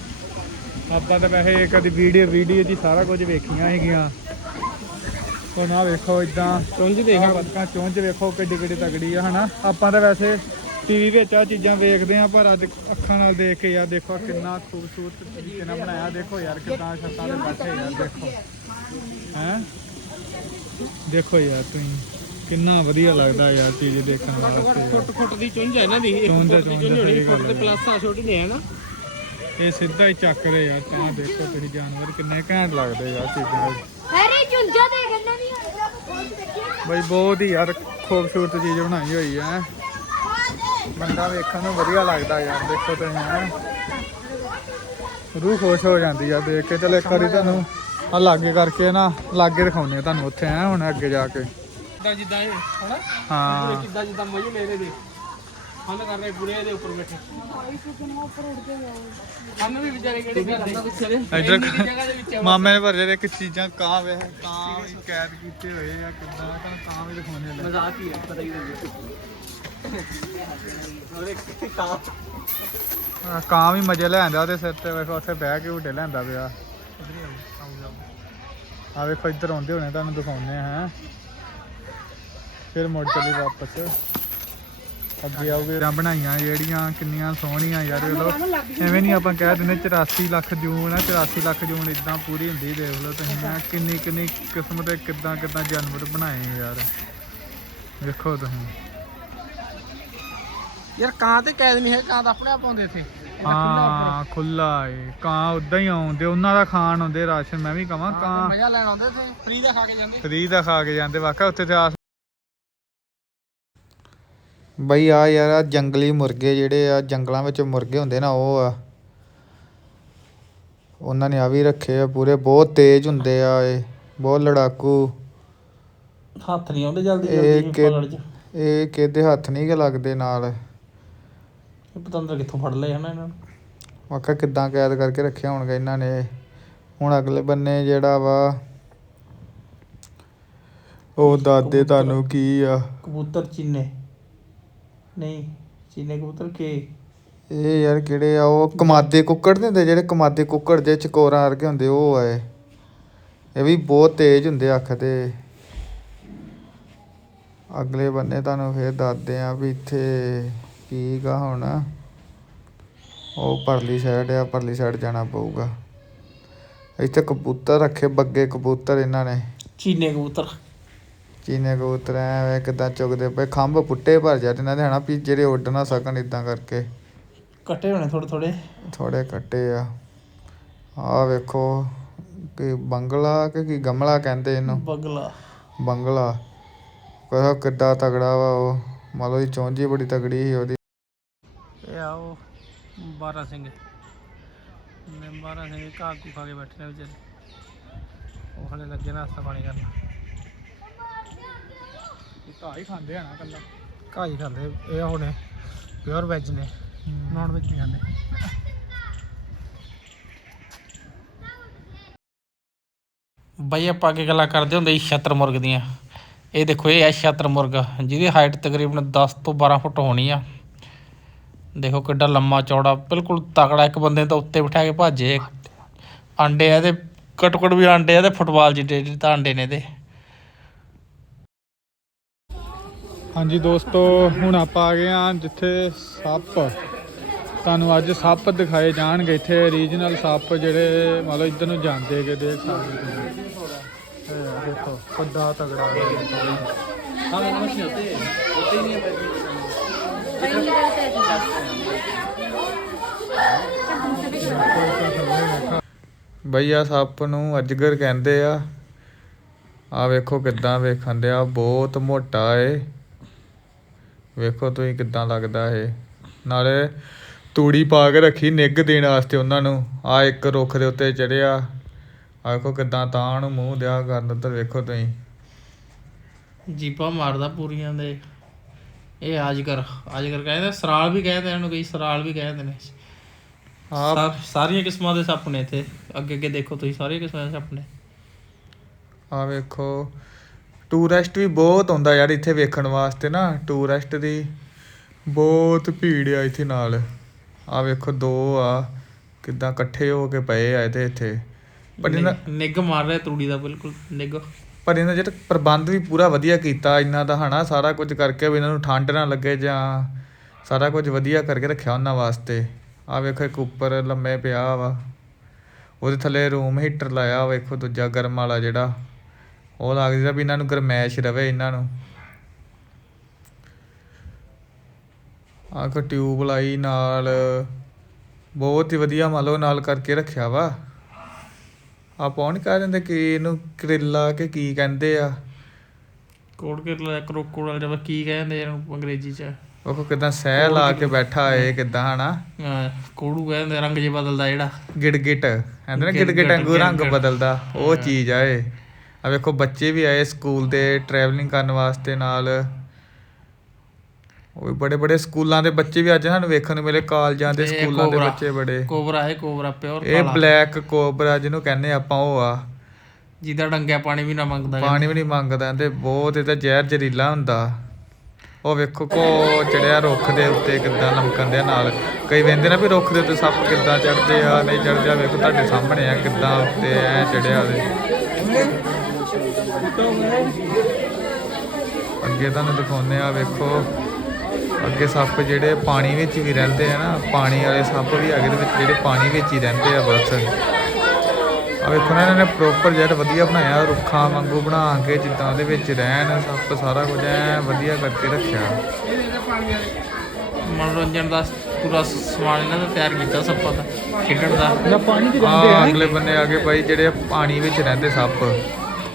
ਆਪਾਂ ਤਾਂ ਵੈਸੇ ਕਦੀ ਵੀਡੀਓ ਵੀਡੀਓ 'ਚ ਸਾਰਾ ਕੁਝ ਵੇਖੀਆਂ ਹੈਗੀਆਂ। ਹੁਣ ਆ ਵੇਖੋ ਇਦਾਂ। ਚੁੰਝ ਦੇਖਾ। ਬਤਕਾਂ ਚੁੰਝ ਵੇਖੋ ਕਿੱਡੀ ਕਿੱਡੀ ਤਗੜੀ ਆ ਹਨਾ? ਆਪਾਂ ਤਾਂ ਵੈਸੇ ਟੀਵੀ ਵਿੱਚ ਆ ਚੀਜ਼ਾਂ ਵੇਖਦੇ ਆ ਪਰ ਅੱਜ ਅੱਖਾਂ ਨਾਲ ਦੇਖ ਕੇ ਯਾਰ ਦੇਖੋ ਕਿੰਨਾ ਖੂਬਸੂਰਤ ਤਰੀਕੇ ਨਾਲ ਬਣਾਇਆ। ਦੇਖੋ ਯਾਰ ਕਿੰਨਾ ਛੱਤਾਂ ਦੇ ਬੈਠੇ ਯਾਰ ਦੇਖੋ। ਹੈ? ਦੇਖੋ ਯਾਰ ਤੁਸੀਂ ਕਿੰਨਾ ਵਧੀਆ ਲੱਗਦਾ ਯਾਰ ਚੀਜ਼ ਦੇਖਣ ਵਾਸਤੇ। ਫੁੱਟ ਫੁੱਟ ਦੀ ਚੁੰਝ ਹੈ ਇਹਨਾਂ ਦੀ ਇਹ ਚੁੰਝ ਹੈ, ਚੁੰਝ ਹੈ, ਹੋਣੀ, ਫੁੱਟ ਹੈ। ਪਲੱਸ ਆ ਛੋਟੀ ਨੇ ਨਾ ਇਹ ਸਿੱਧਾ ਹੀ ਚੱਕਦੇ ਯਾਰ ਤਾਂ ਦੇਖੋ ਤੁਸੀਂ ਜਾਨਵਰ ਕਿੰਨੇ ਘੈਂਟ ਲੱਗਦੇ ਯਾਰ ਚੀਜ਼ਾਂ ਦੇਖ ਇਹਨਾਂ ਦੀ ਬਈ ਬਹੁਤ ਹੀ ਯਾਰ ਖੂਬਸੂਰਤ ਚੀਜ਼ ਬਣਾਈ ਹੋਈ ਹੈ। ਬੰਦਾ ਵੇਖਣ ਨੂੰ ਵਧੀਆ ਲੱਗਦਾ ਯਾਰ ਦੇਖੋ ਤੁਸੀਂ ਹੈ। ਰੂਹ ਖੁਸ਼ ਹੋ ਜਾਂਦੀ ਆ ਦੇਖ ਕੇ। ਚਲ ਇੱਕ ਵਾਰੀ ਤੁਹਾਨੂੰ ਆ ਲਾਗੇ ਕਰਕੇ ਨਾ ਲਾਗੇ ਦਿਖਾਉਂਦੇ ਆ ਤੁਹਾਨੂੰ ਉੱਥੇ ਹੈ ਹੁਣ ਅੱਗੇ ਜਾ ਕੇ। ਜਿੱਦਾਂ ਜਿੱਦਾਂ ਹਨਾ? ਹਾਂ। ਕਿੱਦਾਂ ਜਿੱਦਾਂ ਮਜ਼ੇ ਲੈ ਰਹੇ ਦੇ। ਫਨ ਕਰ ਰਹੇ ਪੂਰੇ ਇਹਦੇ ਉੱਪਰ ਬੈਠੇ। ਹਮ ਵੀ ਵਿਚਾਰੇ ਕਿਹੜੇ ਕਰਦੇ? ਪਿੱਛੇ ਦੇ। ਇੱਧਰ ਇੰਨੀ ਕੁ ਜਗ੍ਹਾ ਦੇ ਵਿੱਚ ਆ। ਮਾਮੇ ਨੇ ਭਰੇ ਦੇ ਇੱਕ ਚੀਜ਼ਾਂ ਕਾਂ ਵੇ ਕਾਂ ਵੀ ਕੈਦ ਕੀਤੇ ਹੋਏ ਆ ਕਿੱਦਾਂ ਤੁਹਾਨੂੰ ਕਾਂ ਵੀ ਦਿਖਾਉਂਦੇ ਆ। ਮਜ਼ਾਕ ਹੀ ਹੈ ਪਤਾ ਹੀ ਨਹੀਂ। ਔਰ ਇੱਕ ਕਾਂ ਆਹ ਕਾਂ ਵੀ ਮਜ਼ੇ ਲੈਂਦਾ ਉਹਦੇ ਸਿਰ ਤੇ ਵੇਖੋ ਉੱਥੇ ਬਹਿ ਕੇ ਝੂਟੇ ਲੈਂਦਾ ਪਿਆ। ਆ ਵੇਖੋ ਇੱਧਰ ਆਉਂਦੇ ਹੋਣੇ ਤੁਹਾਨੂੰ ਦਿਖਾਉਂਦੇ ਆ ਹੈ। ਫਿਰ ਮੁੜ ਚਲੀ ਵਾਪਸ। ਅੱਗੇ ਆਉਗੇ ਰਾਂ ਬਣਾਈਆਂ ਜਿਹੜੀਆਂ ਕਿੰਨੀਆਂ ਸੋਹਣੀਆਂ ਯਾਰ ਵੇਖ ਲਓ। ਐਵੇਂ ਨਹੀਂ ਆਪਾਂ ਕਹਿ ਦਿੰਦੇ 84 ਲੱਖ ਜੂਨ ਆ 84 ਲੱਖ ਜੂਨ ਇਦਾਂ ਪੂਰੀ ਹੁੰਦੀ ਦੇਖ ਲਓ ਤੁਸੀਂ। ਹੈਂ। ਕਿੰਨੀ ਕਿੰਨੀ ਕਿਸਮ ਦੇ ਕਿੱਦਾਂ ਕਿੱਦਾਂ ਜਾਨਵਰ ਬਣਾਏ ਯਾਰ। ਵੇਖੋ ਤੁਸੀਂ। ਯਾਰ ਕਾਂ ਤੇ ਕੈਦ ਨਹੀਂ ਹੈ ਕਾਂ ਤਾਂ ਆਪਣੇ ਆਪ ਆਉਂਦੇ ਇੱਥੇ। ਹਾਂ ਖੁੱਲਾ ਏ। ਕਾਂ ਉਦਾਂ ਹੀ ਆਉਂਦੇ ਉਹਨਾਂ ਦਾ ਖਾਣ ਆਉਂਦੇ ਰਾਸ਼ਨ ਮੈਂ ਵੀ ਕਹਾਂ ਕਾਂ ਮਜ਼ਾ ਲੈਣ ਆਉਂਦੇ ਇੱਥੇ। ਫ੍ਰੀ ਦਾ ਖਾ ਕੇ ਜਾਂਦੇ। ਫਰੀ ਦਾ ਖਾ ਕੇ ਜਾਂਦੇ ਵਾਕਾ ਉੱਥੇ ਤੇ ਬਈ ਆ ਯਾਰ ਆ ਜੰਗਲੀ ਮੁਰਗੇ ਜਿਹੜੇ ਆ ਜੰਗਲਾਂ ਵਿੱਚ ਮੁਰਗੇ ਹੁੰਦੇ ਨਾ ਉਹ ਆ। ਉਹਨਾਂ ਨੇ ਆ ਵੀ ਰੱਖੇ ਆ ਪੂਰੇ ਬਹੁਤ ਤੇਜ਼ ਹੁੰਦੇ ਆ ਇਹ ਬਹੁਤ ਲੜਾਕੂ। ਹੱਥ ਨਹੀਂ ਆਉਂਦੇ ਜਲਦੀ ਇਹ ਜਲਦੀ ਕਿ- ਪਕੜ ਚ। ਇਹ ਕਿਹਦੇ ਹੱਥ ਨਹੀਂ ਗੇ ਲੱਗਦੇ ਨਾਲ। ਇਹ ਪਤੰਦਰ ਕਿੱਥੋਂ ਫੜ ਲਏ ਹਨਾ ਇਹਨਾਂ ਨੂੰ। ਵਾਕਾ ਕਿੱਦਾਂ ਕੈਦ ਕਰਕੇ ਰੱਖਿਆ ਹੋਣਗੇ ਇਹਨਾਂ ਨੇ। ਹੁਣ ਅਗਲੇ ਬੰਨੇ ਜਿਹੜਾ ਵਾ ਉਹ ਦਾਦੇ ਤੁਹਾਨੂੰ ਕੀ ਆ? ਕਬੂਤਰ ਚੀਨੇ। ਨਹੀਂ ਚੀਨੇ ਕਬੂਤਰ ਕੇ? ਇਹ ਯਾਰ ਕਿਹੜੇ ਆ ਉਹ ਕਮਾਦੇ ਕੁੱਕੜ ਨਹੀਂ ਹੁੰਦੇ ਜਿਹੜੇ ਕਮਾਦੇ ਕੁੱਕੜ ਦੇ ਚਕੋਰਾਂ ਵਰਗੇ ਹੁੰਦੇ ਉਹ ਆ ਇਹ। ਇਹ ਵੀ ਬਹੁਤ ਤੇਜ਼ ਹੁੰਦੇ ਅੱਖ ਤੇ। ਅਗਲੇ ਬੰਨੇ ਤੁਹਾਨੂੰ ਫੇਰ ਦੱਸਦੇ ਆ ਵੀ ਇੱਥੇ ਕੀ ਗਾ ਹੁਣ। ਉਹ ਪਰਲੀ ਸਾਈਡ ਆ ਪਰਲੀ ਸਾਈਡ ਜਾਣਾ ਪਊਗਾ। ਇੱਥੇ ਕਬੂਤਰ ਰੱਖੇ ਬੱਗੇ ਕਬੂਤਰ ਇਹਨਾਂ ਨੇ। ਚੀਨੇ ਕਬੂਤਰ। ਚੀਨੇ ਕਬੂਤਰ ਐਵੇਂ ਕਿਦਾਂ ਚੁਗਦੇ ਪਏ ਖੰਭ ਪੁੱਟੇ ਭਰ ਜਾਂਦੇ ਇਹਨਾਂ ਦੇ ਹਨਾ ਵੀ ਜਿਹੜੇ ਉੱਡ ਨਾ ਸਕਣ ਇਦਾਂ ਕਰਕੇ। ਕੱਟੇ ਹੋਣੇ ਥੋੜੇ ਥੋੜੇ ਥੋੜੇ ਕੱਟੇ ਆ। ਆ ਵੇਖੋ ਕਿ ਬੰਗਲਾ ਕਿ ਕੀ ਗਮਲਾ ਕਹਿੰਦੇ ਇਹਨੂੰ? ਬਗਲਾ। ਬੰਗਲਾ। ਕਹੋ ਕਿੱਡਾ ਤਗੜਾ ਵਾ ਉਹ। ਮੰਨ ਲਓ ਦੀ ਚੌਂਜੀ ਬੜੀ ਤਗੜੀ ਸੀ ਉਹਦੀ। ਇਹ ਆ ਉਹ ਬਾਰਾ ਸਿੰਘ। ਨੇ ਬਾਰਾ ਸਿੰਘ ਘਾਹ ਘੂ ਖਾ ਕੇ ਬੈਠੇ ਨੇ ਵਿਚਾਰੇ। ਉਹ ਹਲੇ ਲੱਗੇ ਨਾਸਤਾ ਪਾਣੀ ਕਰਨ। ਘਾਹ ਹੀ ਖਾਂਦੇ ਆ ਨਾ ਕੱਲਾ ਘਾਹ ਹੀ ਖਾਂਦੇ ਇਹ ਹੁਣੇ ਪਿਓਰ ਵੈਜ ਨੇ। ਨਾਨ ਵੈਜ ਨਹੀਂ ਖਾਂਦੇ। ਬਈ ਆਪਾਂ ਅੱਗੇ ਗੱਲਾਂ ਕਰਦੇ ਹੁੰਦੇ ਸੀ ਛਤਰ ਮੁਰਗ ਦੀਆਂ। ਇਹ ਦੇਖੋ ਇਹ ਹੈ ਛਤਰ ਮੁਰਗ ਜਿਹਦੀ ਹਾਈਟ ਤਕਰੀਬਨ 10 ਤੋਂ 12 ਫੁੱਟ ਹੋਣੀ ਆ। ਦੇਖੋ ਕਿੱਡਾ ਲੰਮਾ ਚੌੜਾ ਬਿਲਕੁਲ ਤਕੜਾ ਇੱਕ ਬੰਦੇ ਨੂੰ ਤਾਂ ਉੱਤੇ ਬਿਠਾ ਕੇ ਭਾਜੇ। ਆਂਡੇ ਆ ਘੱਟੋ ਘੱਟ ਵੀ ਆਂਡੇ ਆ ਤੇ ਫੁੱਟਬਾਲ ਜਿੱਡੇ ਜਿੱਡੇ ਤਾਂ ਆਂਡੇ ਨੇ ਇਹਦੇ। ਹਾਂਜੀ ਦੋਸਤੋ ਹੁਣ ਆਪਾਂ ਆ ਗਏ ਆ ਜਿੱਥੇ ਸੱਪ। ਤੁਹਾਨੂੰ ਅੱਜ ਸੱਪ ਦਿਖਾਏ ਜਾਣਗੇ ਇੱਥੇ ਰੀਜਨਲ ਸੱਪ ਜਿਹੜੇ ਮਤਲਬ ਇੱਧਰ ਨੂੰ ਜਾਂਦੇ ਹੈਗੇ ਦੇਖ ਸਕਦੇ ਤੁਸੀਂ। ਇਹ ਦੇਖੋ ਵੱਡਾ ਤਗੜਾ ਆ ਸੱਪ ਨੂੰ ਅਜਗਰ ਕਹਿੰਦੇ ਆ। ਆ ਵੇਖੋ ਕਿੱਦਾਂ ਵੇਖਣ ਦਿਆ ਬਹੁਤ ਮੋਟਾ ਏ। ਵੇਖੋ ਤੁਸੀਂ ਕਿੱਦਾਂ ਲੱਗਦਾ ਇਹ। ਨਾਲੇ ਤੂੜੀ ਪਾ ਕੇ ਰੱਖੀ ਨਿੱਘ ਦੇਣ ਵਾਸਤੇ ਉਹਨਾਂ ਨੂੰ। ਆ ਇੱਕ ਰੁੱਖ ਦੇ ਉੱਤੇ ਚੜਿਆ ਆ ਵੇਖੋ ਕਿੱਦਾਂ ਤਾਂ ਨੂੰ ਮੂੰਹ ਦਿਆ ਕਰਨ ਉੱਧਰ ਵੇਖੋ ਤੁਸੀਂ। ਜੀਪਾ ਮਾਰਦਾ ਪੂਰੀਆਂ ਦੇ। ਇਹ ਆਜਗਰ ਆਜਗਰ ਕਹਿੰਦੇ ਸਰਾਲ ਵੀ ਕਹਿੰਦੇ ਇਹਨੂੰ ਕਈ ਸਰਾਲ ਵੀ ਕਹਿੰਦੇ ਨੇ। ਆ ਸਾ- ਸਾਰੀਆਂ ਕਿਸਮਾਂ ਦੇ ਸੱਪ ਨੇ ਇੱਥੇ। ਅੱਗੇ ਅੱਗੇ ਦੇਖੋ ਤੁਸੀਂ ਸਾਰੀਆਂ ਕਿਸਮਾਂ ਦੇ ਸੱਪ ਨੇ। ਆ ਵੇਖੋ। ਟੂਰਿਸਟ ਵੀ ਬਹੁਤ ਆਉਂਦਾ ਯਾਰ ਇੱਥੇ ਵੇਖਣ ਵਾਸਤੇ ਨਾ ਟੂਰਿਸਟ ਦੀ ਬਹੁਤ ਭੀੜ ਆ ਇੱਥੇ ਨਾਲ। ਆ ਵੇਖੋ ਦੋ ਆ ਕਿੱਦਾਂ ਇਕੱਠੇ ਹੋ ਕੇ ਪਏ ਆ ਇਹਦੇ ਇੱਥੇ। ਪਰ ਇਹਨਾਂ ਨਿੱਘ ਮਾਰ ਰਿਹਾ ਤੂੜੀ ਦਾ ਬਿਲਕੁਲ ਨਿੱਘ। ਪਰ ਇਹਨਾਂ ਜਿਹੜਾ ਪ੍ਰਬੰਧ ਵੀ ਪੂਰਾ ਵਧੀਆ ਕੀਤਾ ਇਹਨਾਂ ਦਾ ਹਨਾ ਸਾਰਾ ਕੁਝ ਕਰਕੇ ਵੀ ਇਹਨਾਂ ਨੂੰ ਠੰਡ ਨਾ ਲੱਗੇ ਜਾਂ ਸਾਰਾ ਕੁਝ ਵਧੀਆ ਕਰਕੇ ਰੱਖਿਆ ਉਹਨਾਂ ਵਾਸਤੇ। ਆ ਵੇਖੋ ਇੱਕ ਉੱਪਰ ਲੰਮੇ ਪਿਆ ਵਾ। ਉਹਦੇ ਥੱਲੇ ਰੂਮ ਹੀਟਰ ਲਾਇਆ ਵੇਖੋ ਦੂਜਾ ਗਰਮ ਵਾਲਾ ਜਿਹੜਾ। ਉਹ ਲੱਗਦਾ ਵੀ ਇਹਨਾਂ ਨੂੰ ਗਰਮੈਸ਼ ਰਵੇ ਇਹਨਾਂ ਨੂੰ। ਆਹ ਕੋ ਟਿਊਬ ਲਾਈ ਨਾਲ। ਬਹੁਤ ਹੀ ਵਧੀਆ ਮੰਨ ਲਓ ਨਾਲ ਕਰਕੇ ਰੱਖਿਆ ਵਾ। ਆਪਾਂ ਨਹੀਂ ਕਹਿ ਦਿੰਦੇ ਕਿ ਇਹਨੂੰ ਕਰੇਲਾ ਕਿ ਕੀ ਕਹਿੰਦੇ ਆ। ਕੋੜ ਕੇ ਲਾ ਕਰੋਕੋਡਾਈਲ ਜਿਵੇਂ ਕੀ ਕਹਿੰਦੇ ਇਹਨੂੰ ਅੰਗਰੇਜ਼ੀ ਚ? ਉਹ ਕਿਦਾਂ ਸਹਿ ਲਾ ਕੇ ਬੈਠਾ ਏ ਕਿਦਾਂ ਹਨਾ? ਕੋੜੂ ਕਹਿੰਦੇ ਰੰਗ ਜੇ ਬਦਲਦਾ ਜਿਹੜਾ। ਗਿੜਗਿਟ। ਕਹਿੰਦੇ ਨਾ ਗਿੜਗਿਟ, ਵਾਂਗੂ ਰੰਗ। ਬਦਲਦਾ। ਉਹ ਚੀਜ਼ ਆ ਇਹ। ਆ ਵੇਖੋ ਬੱਚੇ ਵੀ ਆਏ ਸਕੂਲ ਦੇ ਟਰੈਵਲਿੰਗ ਕਰਨ ਵਾਸਤੇ ਨਾਲ। ਉਹ ਵੀ ਬੜੇ ਬੜੇ ਸਕੂਲਾਂ ਦੇ ਬੱਚੇ ਵੀ ਅੱਜ ਸਾਨੂੰ ਵੇਖਣ ਨੂੰ ਮਿਲੇ ਕਾਲਜਾਂ ਦੇ ਸਕੂਲਾਂ ਦੇ। ਬੱਚੇ ਬੜੇ। ਕੋਬਰਾ ਹੈ ਕੋਬਰਾ ਪਿਓਰ ਇਹ ਬਲੈਕ ਕੋਬਰਾ ਜਿਹਨੂੰ ਕਹਿੰਦੇ ਆਪਾਂ ਉਹ ਆ। ਜਿਹਦਾ ਡੰਗਿਆ ਪਾਣੀ ਵੀ ਨਾ ਮੰਗਦਾ ਪਾਣੀ ਵੀ ਨਹੀਂ ਮੰਗਦਾ ਤੇ ਬਹੁਤ ਇਹਦਾ ਜ਼ਹਿਰ ਜ਼ਹਿਰੀਲਾ ਹੁੰਦਾ। ਉਹ ਵੇਖੋ ਕੋ ਚੜਿਆ ਰੁੱਖ ਦੇ ਉੱਤੇ ਕਿੱਦਾਂ ਲਮਕਣ ਦੇ ਨਾਲ। ਕਈ ਵੇਂਦੇ ਨਾ ਵੀ ਰੁੱਖ ਦੇ ਉੱਤੇ ਸੱਪ ਕਿੱਦਾਂ ਚੜਦੇ ਆ ਨਹੀਂ ਚੜਦੇ ਆ ਵੇਖੋ ਤੁਹਾਡੇ ਸਾਹਮਣੇ ਆ ਕਿੱਦਾਂ ਉੱਤੇ ਐ ਚੜਿਆ ਉਹਦੇ। ਅੱਗੇ ਤੁਹਾਨੂੰ ਦਿਖਾਉਂਦੇ ਆ ਵੇਖੋ। ਅੱਗੇ ਸੱਪ ਜਿਹੜੇ ਪਾਣੀ ਵਿੱਚ ਵੀ ਰਹਿੰਦੇ ਆ ਨਾ ਪਾਣੀ ਵਾਲੇ ਸੱਪ ਵੀ ਹੈਗੇ ਦੇ ਵਿੱਚ ਜਿਹੜੇ ਪਾਣੀ ਵਿੱਚ ਹੀ ਰਹਿੰਦੇ ਆ ਬਸ। ਆ ਵੇਖੋ ਨਾ ਇਹਨਾਂ ਨੇ ਪ੍ਰੋਪਰ ਜਿਹੜਾ ਵਧੀਆ ਬਣਾਇਆ ਰੁੱਖਾਂ ਵਾਂਗੂ ਬਣਾ ਕੇ ਜਿੱਦਾਂ ਉਹਦੇ ਵਿੱਚ ਰਹਿਣ ਸੱਪ ਸਾਰਾ ਕੁਝ ਐ ਵਧੀਆ ਕਰਕੇ ਰੱਖਿਆ। ਮਨੋਰੰਜਨ ਦਾ ਪੂਰਾ ਸਮਾਨ ਇਹਨਾਂ ਦਾ ਤਿਆਰ ਕੀਤਾ ਸੱਪਾਂ ਦਾ ਖੇਡਣ ਦਾ। ਆ ਅਗਲੇ ਬੰਨੇ ਆ ਗਏ ਬਾਈ ਜਿਹੜੇ ਪਾਣੀ ਵਿੱਚ ਰਹਿੰਦੇ ਸੱਪ।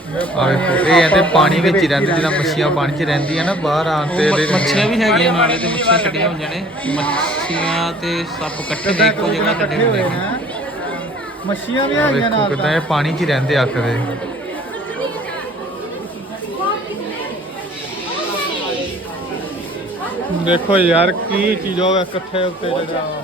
ਆ ਵੇਖੋ ਇਹ ਕਹਿੰਦੇ ਪਾਣੀ ਵਿੱਚ ਹੀ ਰਹਿੰਦੇ ਜਿੱਦਾਂ ਮੱਛੀਆਂ ਪਾਣੀ 'ਚ ਰਹਿੰਦੀਆਂ ਨਾ ਬਾਹਰ ਆਉਣ ਤੇ ਇਹਦੇ ਮੱਛੀਆਂ ਵੀ ਹੈਗੀਆਂ ਨਾਲੇ ਤੇ ਮੱਛੀਆਂ ਛੱਡੀਆਂ ਹੋਈਆਂ ਨੇ। ਮੱਛੀਆਂ ਤੇ ਸੱਪ ਇਕੱਠੇ ਨੇ ਇੱਕੋ ਜਗ੍ਹਾ ਛੱਡੇ ਹੁੰਦੇ ਨੇ। ਮੱਛੀਆਂ ਵੀ ਆ ਵੇਖੋ ਕਿਦਾਂ ਇਹ ਪਾਣੀ 'ਚ ਹੀ ਰਹਿੰਦੇ ਆਖਦੇ ਦੇਖੋ ਯਾਰ ਕੀ ਚੀਜ਼ ਹੋਵੇ ਇਕੱਠੇ ਉੱਤੇ ਜਿਹੜਾ।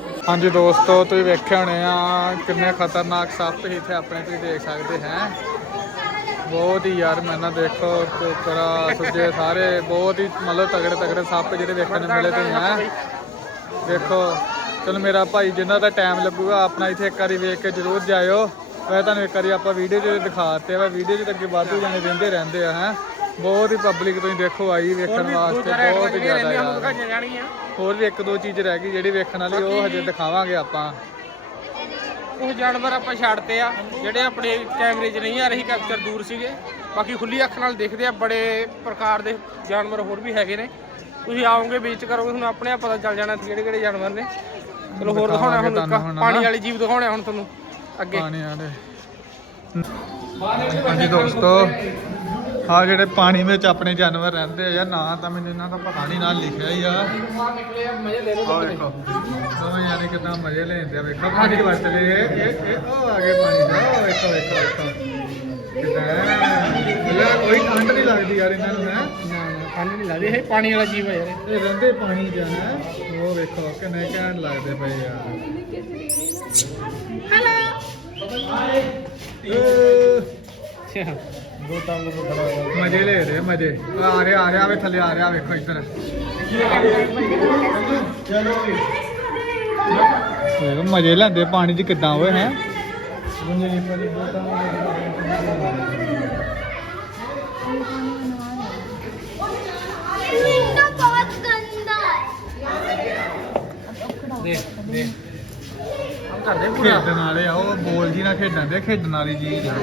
ਹਾਂਜੀ ਦੋਸਤੋ, ਤੁਸੀਂ ਵੇਖਿਆ ਹੋਣੇ ਆ ਕਿੰਨੇ ਖਤਰਨਾਕ ਸੱਪ ਸੀ ਇੱਥੇ ਆਪਣੇ, ਤੁਸੀਂ ਦੇਖ ਸਕਦੇ ਹੈ। ਬਹੁਤ ਹੀ ਯਾਰ, ਮੈਂ ਨਾ ਦੇਖੋ ਕੋਕਰਾ ਸੁੱਜੇ ਸਾਰੇ, ਬਹੁਤ ਹੀ ਮਤਲਬ ਤਗੜੇ ਤਗੜੇ ਸੱਪ ਜਿਹੜੇ ਵੇਖਣ ਨੂੰ ਮਿਲੇ ਤੁਸੀਂ ਹੈ। ਦੇਖੋ, ਚਲੋ ਮੇਰਾ ਭਾਈ, ਜਿੰਨਾ ਦਾ ਟਾਈਮ ਲੱਗੂਗਾ, ਆਪਣਾ ਇੱਥੇ ਇੱਕ ਵਾਰੀ ਵੇਖ ਕੇ ਜ਼ਰੂਰ ਜਾਇਓ। ਮੈਂ ਤੁਹਾਨੂੰ ਇੱਕ ਵਾਰੀ ਆਪਾਂ ਵੀਡੀਓ 'ਚ ਦਿਖਾਤੇ ਵਾ ਵੀਡੀਓ 'ਚ ਤਾਂ ਅੱਗੇ ਵਾਧੂ ਜਾਣੇ ਰਹਿੰਦੇ ਰਹਿੰਦੇ ਆ ਹੈ। ਬਹੁਤ ਹੀ ਪਬਲਿਕ ਤੁਸੀਂ ਦੇਖੋ ਆਈ ਵੇਖਣ ਵਾਸਤੇ ਬਹੁਤ ਹੀ ਜ਼ਿਆਦਾ ਯਾਰ। ਹੋਰ ਵੀ ਇੱਕ ਦੋ ਚੀਜ਼ ਰਹਿ ਗਈ ਜਿਹੜੀ ਵੇਖਣ ਵਾਲੀ ਉਹ ਹਜੇ ਦਿਖਾਵਾਂਗੇ ਆਪਾਂ। ਉਹ ਜਾਨਵਰ ਆਪਾਂ ਛੱਡਤੇ ਆ ਜਿਹੜੇ ਆਪਣੇ ਕੈਮਰੇ 'ਚ ਨਹੀਂ ਆ ਰਹੀ ਕੈਪਚਰ ਦੂਰ ਸੀਗੇ। ਬਾਕੀ ਖੁੱਲੀ ਅੱਖ ਨਾਲ ਦੇਖਦੇ ਆ ਬੜੇ ਪ੍ਰਕਾਰ ਦੇ ਜਾਨਵਰ ਹੋਰ ਵੀ ਹੈਗੇ ਨੇ। ਤੁਸੀਂ ਆਓਗੇ ਵਿਜ਼ਿਟ ਕਰੋਗੇ ਤੁਹਾਨੂੰ ਆਪਣੇ ਆਪ ਪਤਾ ਚੱਲ ਜਾਣਾ ਕਿਹੜੇ ਕਿਹੜੇ ਜਾਨਵਰ ਨੇ। ਚਲੋ ਹੋਰ ਦਿਖਾਉਣਾ ਹੁਣ। ਪਾਣੀ ਵਾਲੀ ਜੀਵ ਦਿਖਾਉਣਾ ਹੁਣ ਤੁਹਾਨੂੰ। ਅੱਗੇ। ਪਾਣੀ ਵਾਲੇ ਹਾਂਜੀ ਦੋਸਤੋ ਆ ਜਿਹੜੇ ਪਾਣੀ ਵਿੱਚ ਆਪਣੇ ਜਾਨਵਰ ਰਹਿੰਦੇ ਆ ਯਾਰ, ਨਾਂ ਤਾਂ ਮੈਨੂੰ ਇਹਨਾਂ ਦਾ ਪਤਾ ਨਹੀਂ ਨਾਲ ਲਿਖਿਆ ਹੀ ਆ। ਆਹ ਵੇਖੋ। ਦੋਵੇਂ ਜਾਨੇ ਕਿਦਾਂ ਮਜ਼ੇ ਲੈਂਦੇ ਆ, ਵੇਖੋ। ਪਾਣੀ ਵਰਤ ਲਏ ਇਹ ਇਹ ਉਹ ਆ ਗਏ ਪਾਣੀ ਦਾ। ਉਹ ਵੇਖੋ ਵੇਖੋ ਵੇਖੋ। ਕਿਦਾਂ ਯਾਰ ਕੋਈ ਠੰਡ ਨਹੀਂ ਲੱਗਦੀ ਯਾਰ ਇਹਨਾਂ ਨੂੰ, ਹੈ। ਪਾਣੀ ਨਹੀਂ ਲੱਗਦੇ ਇਹ ਪਾਣੀ ਵਾਲਾ ਜੀਵ ਹੈ ਯਾਰ। ਇਹ ਰਹਿੰਦੇ ਪਾਣੀ ਜਾਨਾ ਉਹ ਵੇਖੋ ਕਿੰਨੇ ਘੈਂਟ ਲੱਗਦੇ ਪਏ ਯਾਰ ਅੱਛਾ। ਮਜ਼ੇ ਲੈ ਰਹੇ ਮਜ਼ੇ। ਆ ਰਿਹਾ ਆ ਰਿਹਾ ਵੇ ਥੱਲੇ ਆ ਰਿਹਾ ਵੇਖੋ ਇੱਧਰ। ਵੇਖੋ ਮਜ਼ੇ ਲੈਂਦੇ ਪਾਣੀ 'ਚ ਕਿੱਦਾਂ ਹੋਏ ਹੈ। ਇੰਨਾ ਬਹੁਤ ਗੰਦਾ ਹੈ ਦੇ ਦੇ ਹਮ ਕਰਦੇ ਪੂਰਾ ਖੇਡਣ ਵਾਲੇ ਆ ਉਹ ਬੋਲ ਜੀ ਨਾਲ ਖੇਡਣ ਦੇ ਖੇਡਣ ਵਾਲੀ ਚੀਜ਼ ਆ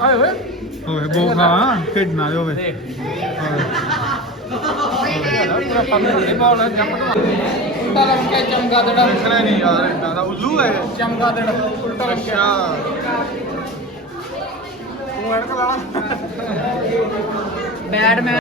ਆਏ ਹੋਏ ਹੋਵੇ ਬੋਖਾ ਖੇਡਣਾ ਦੇ ਹੋਵੇ ਪੂਰਾ ਪੰਨ ਦੇ ਬਾਲ ਜੰਪ ਉਲਟਾ ਲੱਗ ਕੇ ਚਮਗਾ ਦੇਣਾ ਦੇਖਣਾ ਨਹੀਂ ਯਾਰ ਇਦਾਂ ਦਾ ਉੱਲੂ ਹੈ ਚਮਗਾ ਦੇਣਾ ਉਲਟਾ ਲੱਗ ਕੇ ਤੂੰ ਐਨਕ ਲਾ ਬੈਡਮੈਨ